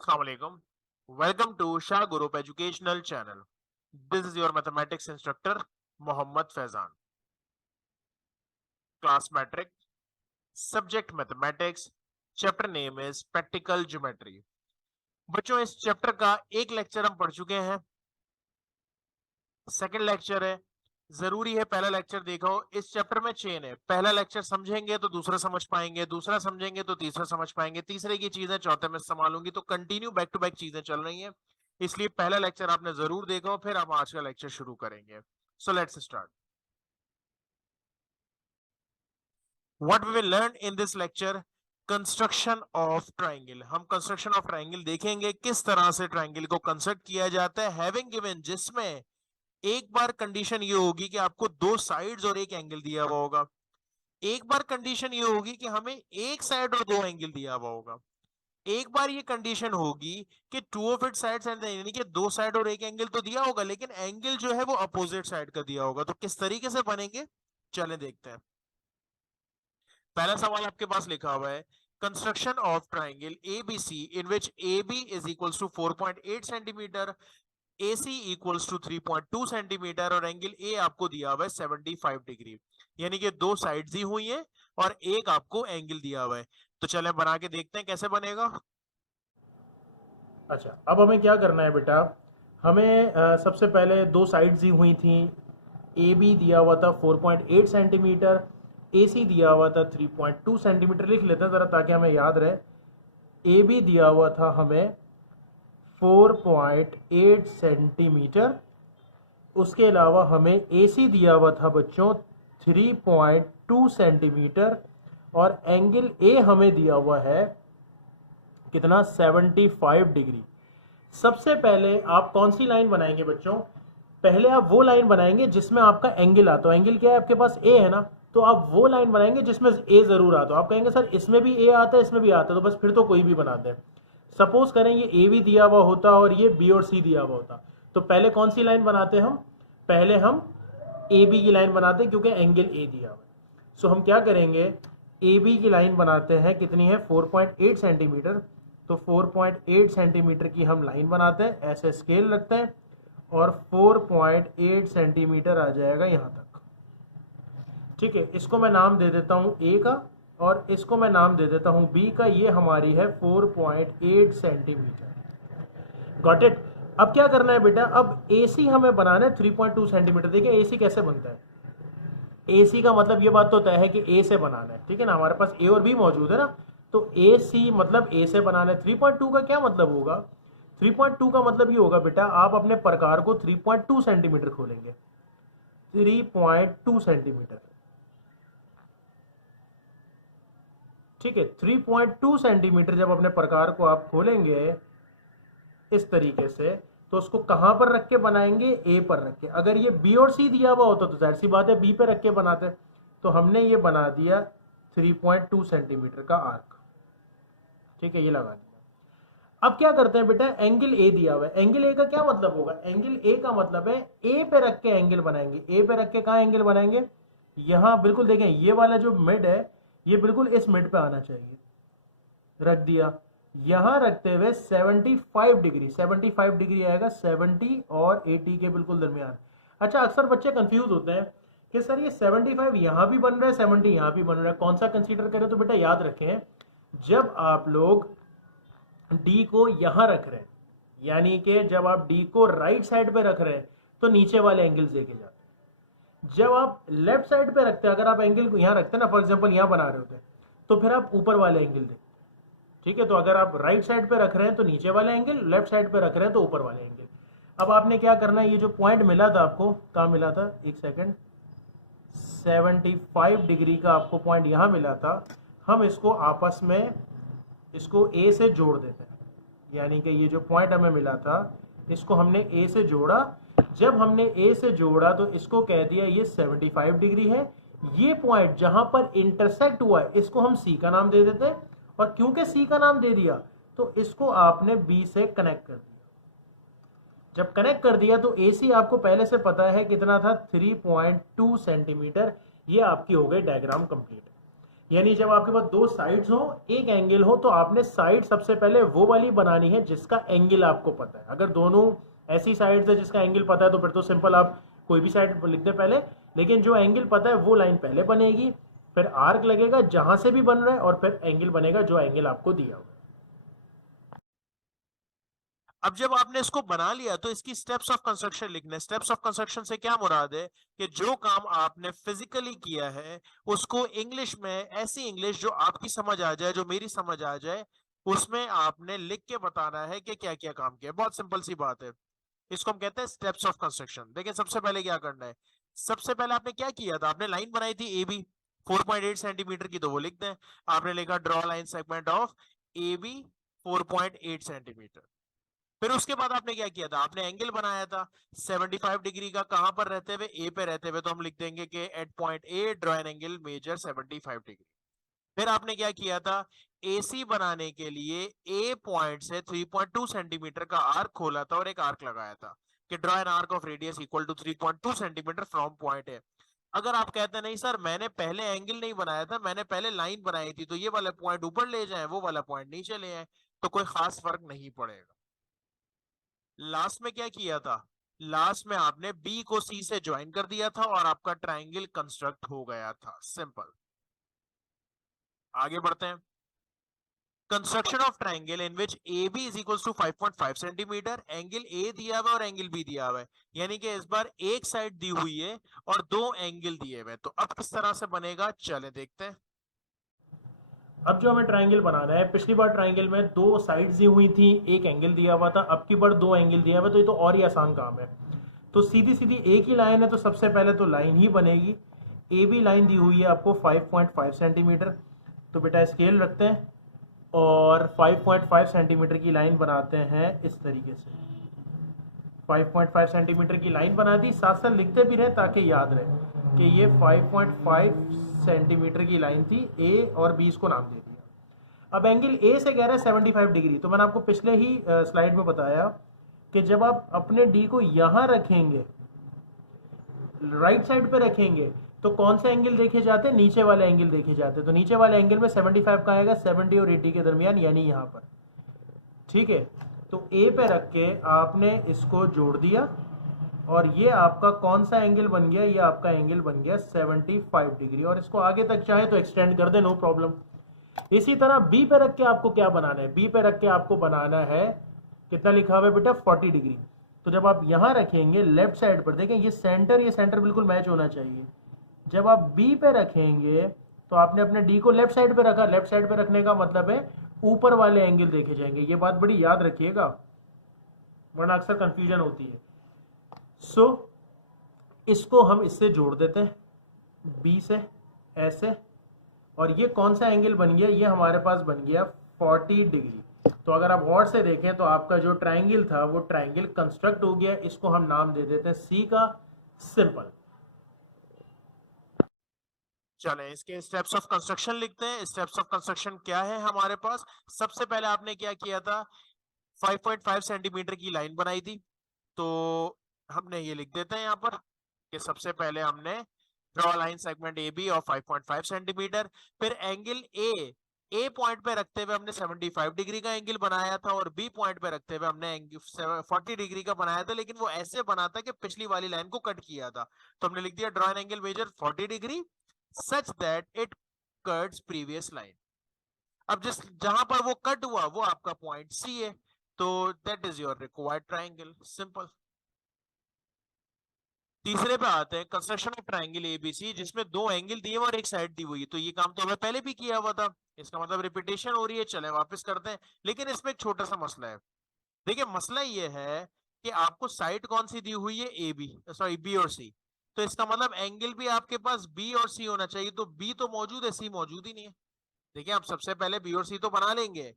Assalamualaikum. Welcome to Shah Group Educational Channel. This is your mathematics instructor Mohammad Faizan. Class metric, subject mathematics, chapter name is practical geometry. बच्चों इस chapter का एक lecture हम पढ़ चुके हैं, second lecture है। जरूरी है पहला लेक्चर देखा हो। इस चैप्टर में चेन है, पहला लेक्चर समझेंगे तो दूसरा समझ पाएंगे, दूसरा समझेंगे तो तीसरा समझ पाएंगे, तीसरे की चीजें चौथे में संभालूंगी, तो कंटिन्यू बैक टू बैक चीजें चल रही हैं। इसलिए पहला लेक्चर आपने जरूर देखा हो, फिर हम आज का लेक्चर शुरू करेंगे। So let's start. What we will learn in this lecture, construction of triangle. हम कंस्ट्रक्शन ऑफ ट्राइंगल देखेंगे, किस तरह से ट्राइंगल को कंस्ट्रक्ट किया जाता है, हैविंग गिवन, जिसमें एक बार कंडीशन ये होगी कि आपको दो साइड्स और एक एंगल दिया हुआ होगा। एक बार कंडीशन ये होगी कि हमें एक साइड और दो एंगल दिया हुआ होगा। एक बार ये कंडीशन होगी कि two of it sides and, यानी कि दो साइड और एक एंगल तो दिया होगा, लेकिन एंगल जो है वो अपोजिट साइड का दिया होगा। तो किस तरीके से बनेंगे, चलें देखते हैं। पहला सवाल आपके पास लिखा हुआ है, construction of triangle ABC in which AB is equals to 4.8 centimetre, AC equals to 3.2 centimetre और एंगल A आपको दिया हुआ है 75 डिग्री, यानी कि दो साइड्स दी हुई हैं और एक आपको एंगल दिया हुआ है। तो चलें बना के देखते हैं कैसे बनेगा। अच्छा, अब हमें क्या करना है बेटा। हमें सबसे पहले दो साइड्स दी हुई थी। ए बी दिया हुआ था 4.8 सेंटीमीटर, ए सी दिया हुआ था 3.2 सेंटीमीटर। लिख लेते हैं ज़रा ताकि हमें याद रहे। ए बी दिया हुआ था हमें 4.8 सेंटीमीटर, उसके अलावा हमें ए सी दिया हुआ था बच्चों 3.2 सेंटीमीटर और एंगल ए हमें दिया हुआ है कितना, 75 डिग्री। सबसे पहले आप कौन सी लाइन बनाएंगे बच्चों, पहले आप वो लाइन बनाएंगे जिसमें आपका एंगल आता हो। एंगल क्या है आपके पास, ए है ना, तो आप वो लाइन बनाएंगे जिसमें ए जरूर आता हो। आप कहेंगे सर इसमें भी ए आता है इसमें भी आता है, तो बस फिर तो कोई भी बनाते हैं। सपोज करें ये ए भी दिया हुआ होता और ये बी और सी दिया हुआ होता, तो पहले कौन सी लाइन बनाते हम, पहले हम ए बी की लाइन बनाते क्योंकि एंगल ए दिया हुआ है। सो हम क्या करेंगे, ए बी की लाइन बनाते हैं, कितनी है 4.8 सेंटीमीटर। तो 4.8 सेंटीमीटर की हम लाइन बनाते हैं, ऐसे स्केल रखते हैं और 4.8 सेंटीमीटर आ जाएगा यहाँ तक। ठीक है, इसको मैं नाम दे देता हूँ ए का और इसको मैं नाम दे देता हूँ बी का। ये हमारी है 4.8 सेंटीमीटर। Got it. अब क्या करना है बेटा, अब ए सी हमें बनाना है 3.2 सेंटीमीटर। देखिए ए सी कैसे बनता है, ए सी का मतलब ये बात तो तय है कि ए से बनाना है, ठीक है ना, हमारे पास ए और बी मौजूद है ना। तो ए सी मतलब ए से बनाना है। 3.2 का क्या मतलब होगा, 3.2 का मतलब ये होगा बेटा, आप अपने प्रकार को 3.2 सेंटीमीटर खोलेंगे, 3.2 सेंटीमीटर। ठीक है, 3.2 सेंटीमीटर जब अपने प्रकार को आप खोलेंगे इस तरीके से, तो उसको कहां पर रख के बनाएंगे, ए पर रख के। अगर ये बी और सी दिया हुआ होता तो जाहिर सी बात है बी पे रख के बनाते। तो हमने ये बना दिया 3.2 सेंटीमीटर का आर्क। ठीक है, ये लगा दिया। अब क्या करते हैं बेटा, एंगल ए दिया हुआ है। एंगल ए का क्या मतलब होगा, एंगल ए का मतलब है ए पे रख के एंगल बनाएंगे। ए पे रख के कहा एंगल बनाएंगे, यहां बिल्कुल देखें, ये वाला जो मिड है ये बिल्कुल इस मिड पे आना चाहिए। रख दिया, यहां रखते हुए 75 डिग्री, 75 डिग्री आएगा 70 और 80 के बिल्कुल दरमियान। अच्छा, अक्सर बच्चे कंफ्यूज होते हैं कि सर ये 75 यहां भी बन रहा है 70 यहां भी बन रहा है, कौन सा कंसीडर करें। तो बेटा याद रखें, जब आप लोग डी को यहां रख रहे हैं, यानी कि जब आप डी को राइट साइड पे रख रहे हैं तो नीचे वाले एंगल्स देखे जाते हैं। जब आप लेफ्ट साइड पे रखते हैं, अगर आप एंगल को यहां रखते हैं ना, फॉर एग्जांपल यहां बना रहे होते हैं, तो फिर आप ऊपर वाले एंगल देखते हैं। ठीक है, तो अगर आप राइट साइड पे रख रहे हैं तो नीचे वाले एंगल, लेफ्ट साइड पे रख रहे हैं तो ऊपर वाले एंगल। अब आपने क्या करना है, ये जो पॉइंट मिला था आपको, कहां मिला था, एक सेकेंड, 75 डिग्री का आपको पॉइंट यहां मिला था, हम इसको आपस में, इसको ए से जोड़ देते हैं। यानी कि ये जो पॉइंट हमें मिला था इसको हमने ए से जोड़ा। जब हमने ए से जोड़ा तो इसको कह दिया ये 75 डिग्री है। ये पॉइंट जहां पर इंटरसेक्ट हुआ है इसको हम सी का नाम दे देते हैं, और क्योंकि सी का नाम दे दिया तो इसको आपने बी से कनेक्ट कर दिया। जब कनेक्ट कर दिया तो ए सी आपको पहले से पता है कितना था, 3.2 सेंटीमीटर। ये आपकी हो गई डायग्राम कंप्लीट। यानी जब आपके पास दो साइड्स हो, एक एंगल हो, तो आपने साइड सबसे पहले वो वाली बनानी है जिसका एंगल आपको पता है। अगर दोनों ऐसी साइड्स है जिसका एंगल पता है तो फिर तो सिंपल, आप कोई भी साइड लिख दें पहले, लेकिन जो एंगल पता है वो लाइन पहले बनेगी, फिर आर्क लगेगा जहां से भी बन रहा है, और फिर एंगल बनेगा जो एंगल आपको दिया हुआ है। अब जब आपने इसको बना लिया तो इसकी स्टेप्स ऑफ कंस्ट्रक्शन लिखना है। स्टेप्स ऑफ कंस्ट्रक्शन से क्या मुराद है कि जो काम आपने फिजिकली किया है उसको इंग्लिश में, ऐसी इंग्लिश जो आपकी समझ आ जाए, जो मेरी समझ आ जाए, उसमें आपने लिख के बताना है कि क्या क्या काम किया। बहुत सिंपल सी बात है। इसको हम कहते हैं स्टेप्स ऑफ कंस्ट्रक्शन। देखिए सबसे पहले क्या करना है। सबसे पहले आपने क्या किया था, आपने लाइन बनाई थी ए बी 4.8 सेंटीमीटर की, तो वो लिख दें। आपने लिखा draw line segment of A B 4.8 centimetre. फिर उसके बाद आपने क्या किया था, आपने एंगल बनाया था 75 डिग्री का। कहां पर रहते हुए, ए पे रहते हुए, तो हम लिख देंगे कि at point A draw an angle measure 75 degree. फिर आपने क्या किया था, एसी बनाने के लिए ए पॉइंट से 3.2 सेंटीमीटर का आर्क खोला था और एक आर्क लगाया था कि draw an arc of radius equal to 3.2 centimetre from point A. अगर आप कहते नहीं सर मैंने पहले एंगल नहीं बनाया था, मैंने पहले लाइन बनाई थी, तो ये वाला पॉइंट ऊपर ले जाए, वो वाला पॉइंट नीचे ले आए, तो कोई खास फर्क नहीं पड़ेगा। लास्ट में क्या किया था, लास्ट में आपने बी को सी से ज्वाइन कर दिया था और आपका ट्राइंगल कंस्ट्रक्ट हो गया था। सिंपल। आगे बढ़ते हैं। Construction of triangle in which A B is equal to 5.5 centimetre. Angle A दिया हुआ और एंगल बी दिया हुआ है, यानी कि इस बार एक साइड दी हुई है और दो एंगल दिए हुए। तो अब किस तरह से बनेगा, चले देखते हैं। अब जो हमें ट्राइंगल बनाना है, पिछली बार ट्राइंगल में दो साइड्स दी हुई थी, एक एंगल दिया हुआ था, अब की बार दो एंगल दिया हुआ है, तो ये तो और ही आसान काम है। तो सीधी सीधी एक ही लाइन है, तो सबसे पहले तो लाइन ही बनेगी। ए बी लाइन दी हुई है आपको 5.5 सेंटीमीटर, तो बेटा स्केल रखते हैं और 5.5 सेंटीमीटर की लाइन बनाते हैं इस तरीके से। 5.5 सेंटीमीटर की लाइन बना दी, साथ साथ लिखते भी रहे ताकि याद रहे कि ये 5.5 सेंटीमीटर की लाइन थी, ए और बी इसको नाम दे दिया। अब एंगल ए से कह रहा है 75 डिग्री, तो मैंने आपको पिछले ही स्लाइड में बताया कि जब आप अपने डी को यहां रखेंगे, राइट साइड पे रखेंगे, तो कौन से एंगल देखे जाते हैं, नीचे वाले एंगल देखे जाते हैं। तो नीचे वाले एंगल में 75 का आएगा 70 और 80 के दरमियान, यानी यहां पर। ठीक है, तो ए पे रख के आपने इसको जोड़ दिया और ये आपका कौन सा एंगल बन गया, ये आपका एंगल बन गया 75 डिग्री। और इसको आगे तक चाहे तो एक्सटेंड कर दे, नो प्रॉब्लम। इसी तरह बी पे रख के आपको क्या बनाना है, बी पे रख के आपको बनाना है, कितना लिखा हुआ है बेटा, 40 डिग्री। तो जब आप यहां रखेंगे लेफ्ट साइड पर, देखें ये सेंटर बिल्कुल मैच होना चाहिए। जब आप बी पे रखेंगे तो आपने अपने डी को लेफ्ट साइड पे रखा। लेफ्ट साइड पे रखने का मतलब है ऊपर वाले एंगल देखे जाएंगे। ये बात बड़ी याद रखिएगा, वरना अक्सर कंफ्यूजन होती है। सो इसको हम इससे जोड़ देते हैं, बी से ऐसे, और ये कौन सा एंगल बन गया, ये हमारे पास बन गया 40 डिग्री। तो अगर आप गौर से देखें तो आपका जो ट्राइंगल था वो ट्राइंगल कंस्ट्रक्ट हो गया। इसको हम नाम दे देते हैं सी का, सिंपल। चले इसके स्टेप्स ऑफ कंस्ट्रक्शन लिखते हैं। स्टेप्स ऑफ कंस्ट्रक्शन क्या है हमारे पास। सबसे पहले आपने क्या किया था, 5.5 सेंटीमीटर की लाइन बनाई थी, तो हमने ये लिख देते हैं यहाँ पर कि सबसे पहले हमने draw line segment A B और 5.5 सेंटीमीटर। फिर एंगल ए पॉइंट पे रखते हुए हमने 75 डिग्री का एंगल बनाया था और बी पॉइंट पे रखते हुए हमने 40 डिग्री का बनाया था, लेकिन वो ऐसे बना था कि पिछली वाली लाइन को कट किया था। तो हमने लिख दिया draw an angle major 40 degree such that it cuts previous line। अब जिस जहां पर वो कट हुआ वो आपका पॉइंट सी है, तो that is your required triangle. Simple. तीसरे पे आते हैं, कंस्ट्रक्शन ऑफ ट्राइंगल एबीसी जिसमें दो एंगल दिए और एक साइड दी हुई है। तो ये काम तो हमें पहले भी किया हुआ था, इसका मतलब रिपीटेशन हो रही है। चले वापस करते हैं, लेकिन इसमें एक छोटा सा मसला है। देखिए मसला ये है कि आपको साइड कौन सी दी हुई है, ए बी, सॉरी बी और सी। तो इसका मतलब एंगल भी आपके पास बी और सी होना चाहिए। तो बी तो मौजूद है, सी मौजूद ही नहीं है। देखिए आप सबसे पहले बी और सी तो बना लेंगे,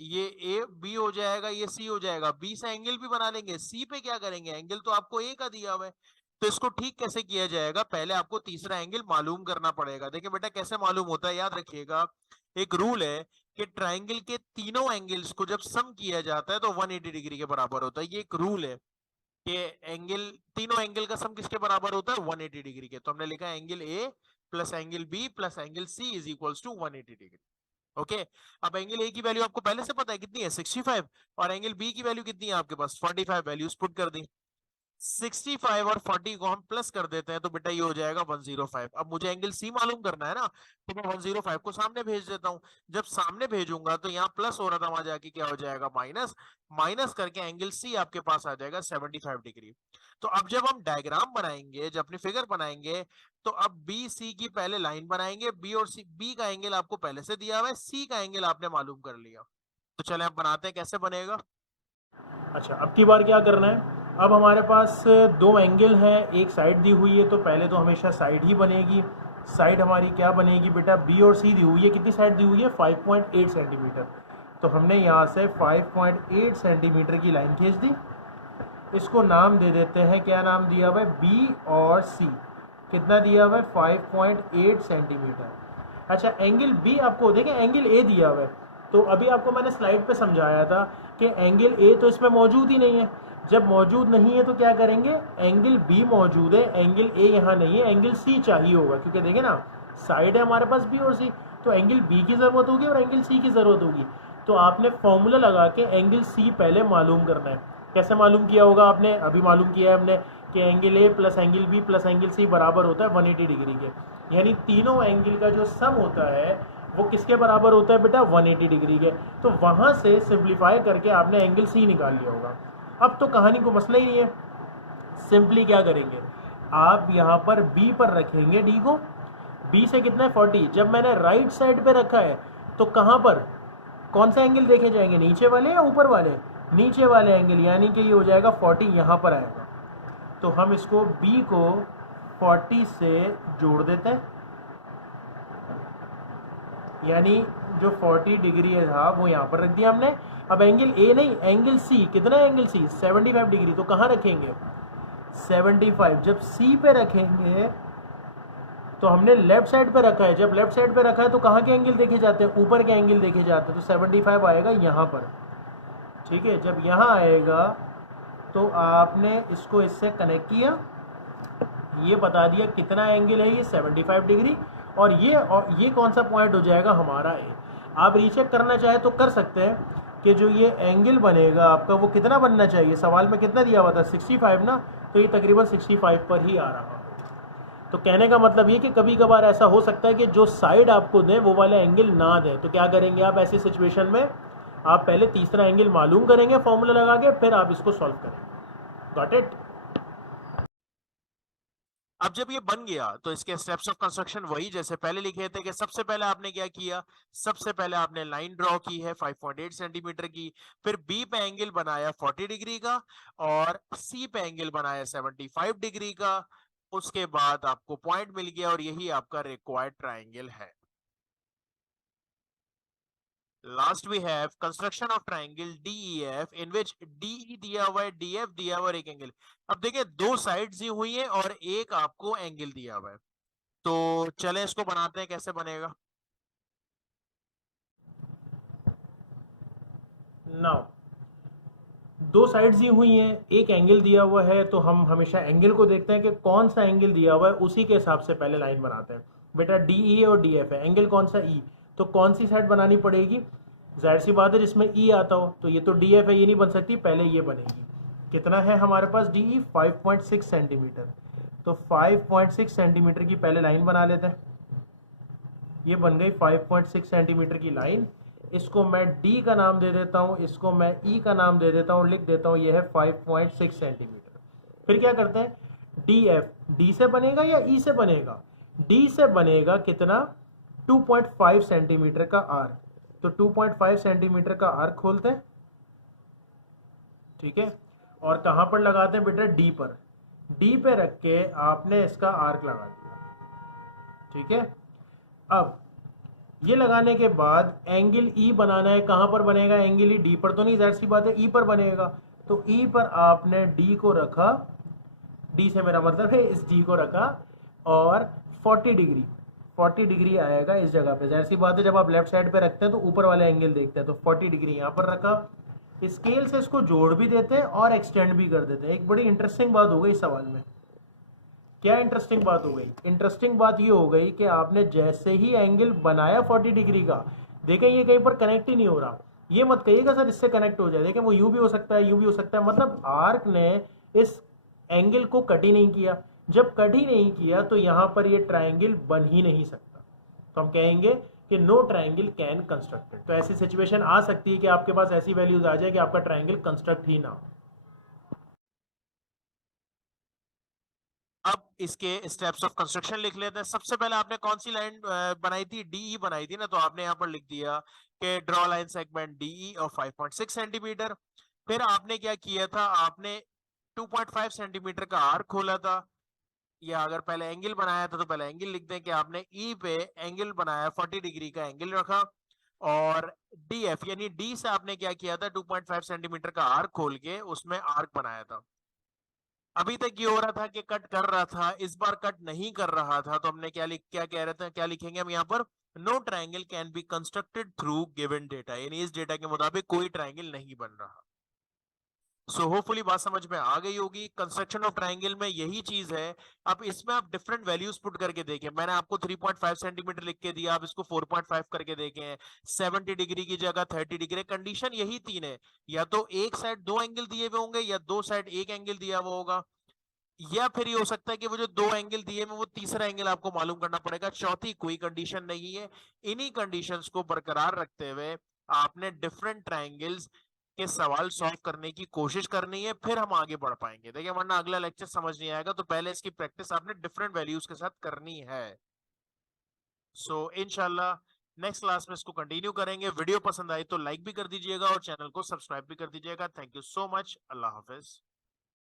ये ए बी हो जाएगा, ये सी हो जाएगा। बी से एंगल भी बना लेंगे, सी पे क्या करेंगे, एंगल तो आपको ए का दिया हुआ है। तो इसको ठीक कैसे किया जाएगा, पहले आपको तीसरा एंगल मालूम करना पड़ेगा। देखिए बेटा कैसे मालूम होता है, याद रखिएगा। एक रूल है कि ट्राइंगल के तीनों एंगल्स को जब सम किया जाता है तो 180 डिग्री के बराबर होता है। ये एक रूल है कि एंगल, तीनों एंगल का सम किसके बराबर होता है, 180 डिग्री के। तो हमने लिखा angle A plus angle B plus angle C is equals to 180 degree. Okay, अब एंगल ए की वैल्यू आपको पहले से पता है कितनी है, 65, और एंगल बी की वैल्यू कितनी है आपके पास, 45। वैल्यूज पुट कर दी, 65 और 40 को हम प्लस कर देते हैं तो बेटा ये हो जाएगा 105। अब मुझे एंगल सी मालूम करना है ना, तो मैं 105 को सामने भेज देता हूं। जब सामने भेजूंगा तो यहाँ प्लस हो रहा था, वहां जाके क्या हो जाएगा, माइनस। माइनस करके एंगल सी आपके पास आ जाएगा 75 डिग्री। तो अब जब हम डायग्राम बनाएंगे, जब अपनी फिगर बनाएंगे, तो अब बी सी की पहले लाइन बनाएंगे। बी और सी, बी का एंगल आपको पहले से दिया हुआ है, सी का एंगल आपने मालूम कर लिया। तो चले अब बनाते हैं, कैसे बनेगा। अच्छा, अब की बार क्या करना है, अब हमारे पास दो एंगल हैं, एक साइड दी हुई है, तो पहले तो हमेशा साइड ही बनेगी। साइड हमारी क्या बनेगी बेटा, बी और सी दी हुई है, कितनी साइड दी हुई है, 5.8 सेंटीमीटर। तो हमने यहाँ से 5.8 सेंटीमीटर की लाइन खींच दी। इसको नाम दे देते हैं, क्या नाम दिया हुआ है, बी और सी। कितना दिया हुआ है, 5.8 सेंटीमीटर। अच्छा, एंगल बी आपको देखें, एंगल ए दिया हुआ है, तो अभी आपको मैंने स्लाइड पे समझाया था कि एंगल ए तो इसमें मौजूद ही नहीं है। जब मौजूद नहीं है तो क्या करेंगे, एंगल बी मौजूद है, एंगल ए यहाँ नहीं है, एंगल सी चाहिए होगा, क्योंकि देखें ना साइड है हमारे पास बी और सी, तो एंगल बी की ज़रूरत होगी और एंगल सी की ज़रूरत होगी। तो आपने फॉर्मूला लगा के एंगल सी पहले मालूम करना है। कैसे मालूम किया होगा आपने, अभी मालूम किया है हमने कि angle A plus angle B plus angle C बराबर होता है 180 डिग्री के, यानी तीनों एंगल का जो सम होता है वो किसके बराबर होता है बेटा, 180 डिग्री के। तो वहां से सिंप्लीफाई करके आपने एंगल सी निकाल लिया होगा। अब तो कहानी को मसला ही नहीं है, सिंपली क्या करेंगे, आप यहाँ पर बी पर रखेंगे डी को। बी से कितना है, 40। जब मैंने राइट साइड पे रखा है तो कहाँ पर, कौन से एंगल देखे जाएंगे, नीचे वाले या ऊपर वाले, नीचे वाले एंगल, यानी कि ये हो जाएगा 40, यहाँ पर आएगा। तो हम इसको बी को 40 से जोड़ देते हैं, यानी जो 40 डिग्री था वो यहाँ पर रख दिया हमने। अब एंगल ए नहीं, एंगल सी, कितना है एंगल सी, 75 डिग्री। तो कहाँ रखेंगे, 75। जब सी पे रखेंगे तो हमने लेफ्ट साइड पे रखा है, जब लेफ्ट साइड पे रखा है तो कहाँ के एंगल देखे जाते हैं, ऊपर के एंगल देखे जाते हैं। तो 75 आएगा यहाँ पर, ठीक है। जब यहाँ आएगा तो आपने इसको इससे कनेक्ट किया, ये बता दिया कितना एंगल है, ये 75 डिग्री, और ये कौन सा पॉइंट हो जाएगा हमारा ए। आप रीचेक करना चाहे तो कर सकते हैं कि जो ये एंगल बनेगा आपका वो कितना बनना चाहिए, सवाल में कितना दिया हुआ था, 65 ना, तो ये तकरीबन 65 पर ही आ रहा। तो कहने का मतलब ये कि कभी कभार ऐसा हो सकता है कि जो साइड आपको दें वो वाला एंगल ना दें, तो क्या करेंगे आप ऐसी सिचुएशन में, आप पहले तीसरा एंगल मालूम करेंगे फॉर्मूला लगा के, फिर आप इसको सॉल्व करेंगे। Got it. अब जब ये बन गया तो इसके स्टेप्स ऑफ कंस्ट्रक्शन वही जैसे पहले लिखे थे कि सबसे पहले आपने क्या किया, सबसे पहले आपने लाइन ड्रॉ की है 5.8 सेंटीमीटर की, फिर बी पे एंगल बनाया 40 डिग्री का और सी पे एंगल बनाया 75 डिग्री का। उसके बाद आपको पॉइंट मिल गया और यही आपका रिक्वायर्ड ट्राइंगल है। Last we have construction of triangle DEF in which DE दिया हुआ है, DF दिया हुआ है, एक एंगल। अब देखिए दो साइड्स दी हुई हैं और एक आपको एंगल दिया हुआ है, तो चले इसको बनाते हैं, कैसे बनेगा। नाउ दो साइड्स दी हुई हैं, एक एंगल दिया हुआ है, तो हम हमेशा एंगल को देखते हैं कि कौन सा एंगल दिया हुआ है, उसी के हिसाब से पहले लाइन बनाते हैं। बेटा DE और DF है, एंगल कौन सा E, तो कौन सी साइड बनानी पड़ेगी, जाहिर सी बात है जिसमें E आता हो, तो ये तो DF है, ये नहीं बन सकती, पहले ये बनेगी। कितना है हमारे पास DE, 5.6 सेंटीमीटर। तो 5.6 सेंटीमीटर की पहले लाइन बना लेते हैं, ये बन गई 5.6 सेंटीमीटर की लाइन। इसको मैं D का नाम दे देता हूँ, इसको मैं E का नाम दे देता हूँ, लिख देता हूँ ये है 5.6 सेंटीमीटर। फिर क्या करते हैं, DF, D से बनेगा या E से बनेगा, D से बनेगा कितना, 2.5 सेंटीमीटर का आर्क। तो 2.5 सेंटीमीटर का आर्क खोलते हैं, ठीक है, और कहाँ पर लगाते हैं बेटा, D पर। D पे रख के आपने इसका आर्क लगा दिया, ठीक है। अब ये लगाने के बाद एंगल E बनाना है, कहां पर बनेगा एंगल E, D पर तो नहीं, जाहिर सी बात है E पर बनेगा। तो E पर आपने D को रखा, D से मेरा मतलब है इस D को रखा, और 40 डिग्री आएगा इस जगह पे। जाहिर सी बात है जब आप लेफ्ट साइड पे रखते हैं तो ऊपर वाला एंगल देखते हैं, तो 40 डिग्री यहाँ पर रखा। स्केल से इसको जोड़ भी देते हैं और एक्सटेंड भी कर देते हैं। एक बड़ी इंटरेस्टिंग बात हो गई इस सवाल में, क्या इंटरेस्टिंग बात हो गई? इंटरेस्टिंग बात ये हो गई कि आपने जैसे ही एंगल बनाया 40 डिग्री का, देखें ये कहीं पर कनेक्ट ही नहीं हो रहा। ये मत कहिएगा सर इससे कनेक्ट हो जाए, देखें वो यूं भी हो सकता है, यूं भी हो सकता है, मतलब आर्क ने इस एंगल को कट ही नहीं किया। जब कट ही नहीं किया तो यहां पर ये ट्राइंगल बन ही नहीं सकता, तो हम कहेंगे कि नो ट्राइंगल कैन कंस्ट्रक्टेड। तो ऐसी सिचुएशन आ सकती है कि आपके पास ऐसी वैल्यूज आ जाए कि आपका ट्राइंगल कंस्ट्रक्ट ही ना हो। अब इसके स्टेप्स ऑफ कंस्ट्रक्शन लिख लेते हैं। सबसे पहले आपने कौन सी लाइन बनाई थी? डीई बनाई थी ना, तो आपने यहाँ पर लिख दिया कि draw line segment DE of 5.6 centimetre. फिर आपने क्या किया था? आपने 2.5 सेंटीमीटर का आर्क खोला था, या अगर पहले एंगल बनाया था तो पहले एंगल लिख दें कि आपने ई पे एंगल बनाया, 40 डिग्री का एंगल रखा, और डी एफ यानी डी से आपने क्या किया था? 2.5 सेंटीमीटर का आर्क खोल के उसमें आर्क बनाया था। अभी तक ये हो रहा था कि कट कर रहा था, इस बार कट नहीं कर रहा था, तो हमने क्या कह रहे थे, क्या लिखेंगे हम यहाँ पर? No triangle can be constructed through given data, यानी इस डेटा के मुताबिक कोई ट्राइंगल नहीं बन रहा। सो होपफुली बात समझ में आ गई होगी। कंस्ट्रक्शन ऑफ ट्राइंगल में यही चीज है। अब इसमें आप डिफरेंट वैल्यूज पुट करके देखें। मैंने आपको 3.5 सेंटीमीटर लिख के दिया, आप इसको 4.5 करके देखें। 70 डिग्री की जगह 30 डिग्री। कंडीशन यही तीन है, या तो एक साइड दो एंगल दिए हुए होंगे, या दो साइड एक एंगल दिया हुआ होगा, या फिर ये हो सकता है कि वो जो दो एंगल दिए में वो तीसरा एंगल आपको मालूम करना पड़ेगा। चौथी कोई कंडीशन नहीं है। इन्हीं कंडीशंस को बरकरार रखते हुए आपने डिफरेंट ट्रायंगल्स के सवाल सॉल्व करने की कोशिश करनी है, फिर हम आगे बढ़ पाएंगे। देखिए वरना अगला लेक्चर समझ नहीं आएगा, तो पहले इसकी प्रैक्टिस आपने डिफरेंट वैल्यूज के साथ करनी है। सो इंशाल्लाह नेक्स्ट क्लास में इसको कंटिन्यू करेंगे। वीडियो पसंद आई तो लाइक भी कर दीजिएगा और चैनल को सब्सक्राइब भी कर दीजिएगा। Thank you so much. Allah Hafiz.